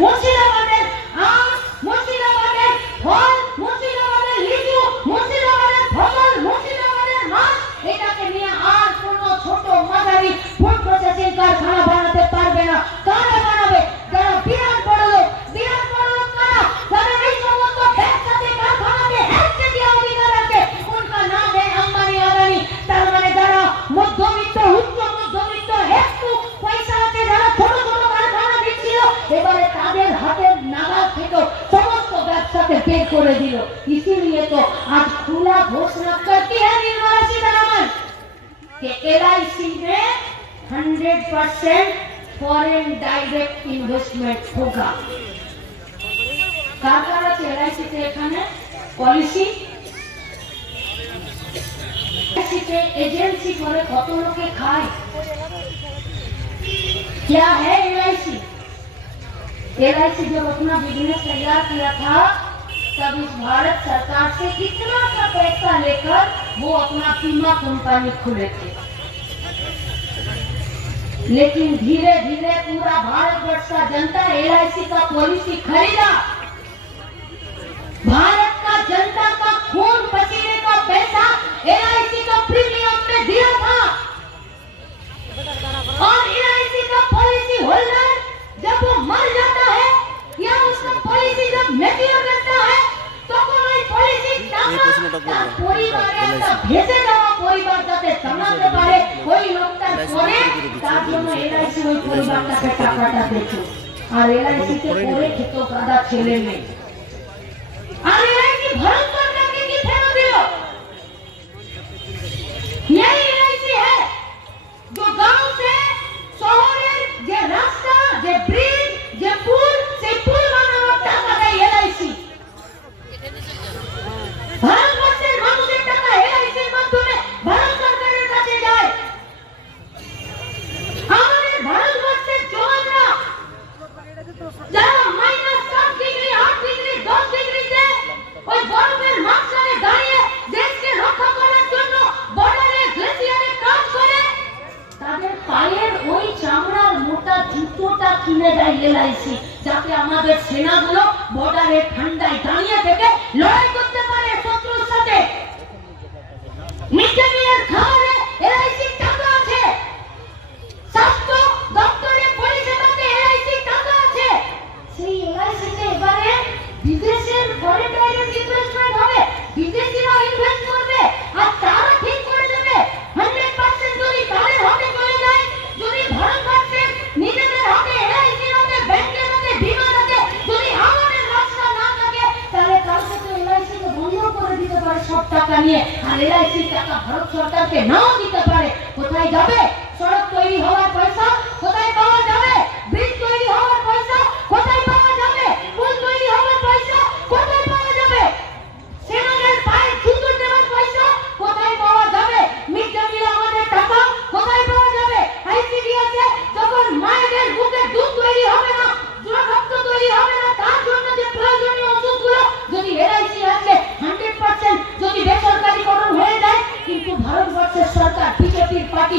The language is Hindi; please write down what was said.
মুর্শিদাবাদের আম মুর্শিদাবাদের ফল মুর্শিদাবাদের লিচু মুর্শিদাবাদের ফসল মুর্শিদাবাদের মাছ এটাকে নিয়ে আর কারখানা বের করে দিল इसीलिए तो आज खुला घोषणा करती है निर्मला सीतारमन कि एल में hundred percent foreign direct investment होगा কার কার আছে এলআইসিতে এখানে পলিসি এলআইসিতে এজেন্সি করে কত লোকে খায় क्या है एलआईसी एलआईसी जब अपना बिजनेस तैयार किया था तब इस भारत सरकार से कितना सा पैसा लेकर वो अपना बीमा कंपनी खुले थे लेकिन धीरे धीरे पूरा भारतवर्ष का जनता एलआईसी का पॉलिसी खरीदा। भारत का जनता का खून করব। তার পরিবারে একটা ভেসে যাওয়া পরিবার যাতে সামলাতে পারে ওই লোকটার পরে তার জন্য এলআইসি ওই পরিবারটাকে টাকাটা দিত আর এলআইসি তে করে খেত দাদা ছেলে মেয়ে। আর এলআইসি ভারত জুতোটা দাঁড়িয়ে লাইছি যাতে আমাদের সেনাগুলো বর্ডারে ঠান্ডায় দাঁড়িয়ে থেকে লড়াই সব টাকা নিয়ে আর এলআইসির টাকা ভারত সরকারকে নাও দিতে পারে। কোথায় যাবে? সড়ক তৈরি হওয়ার ভারতের সরকার বিজেপির পার্টি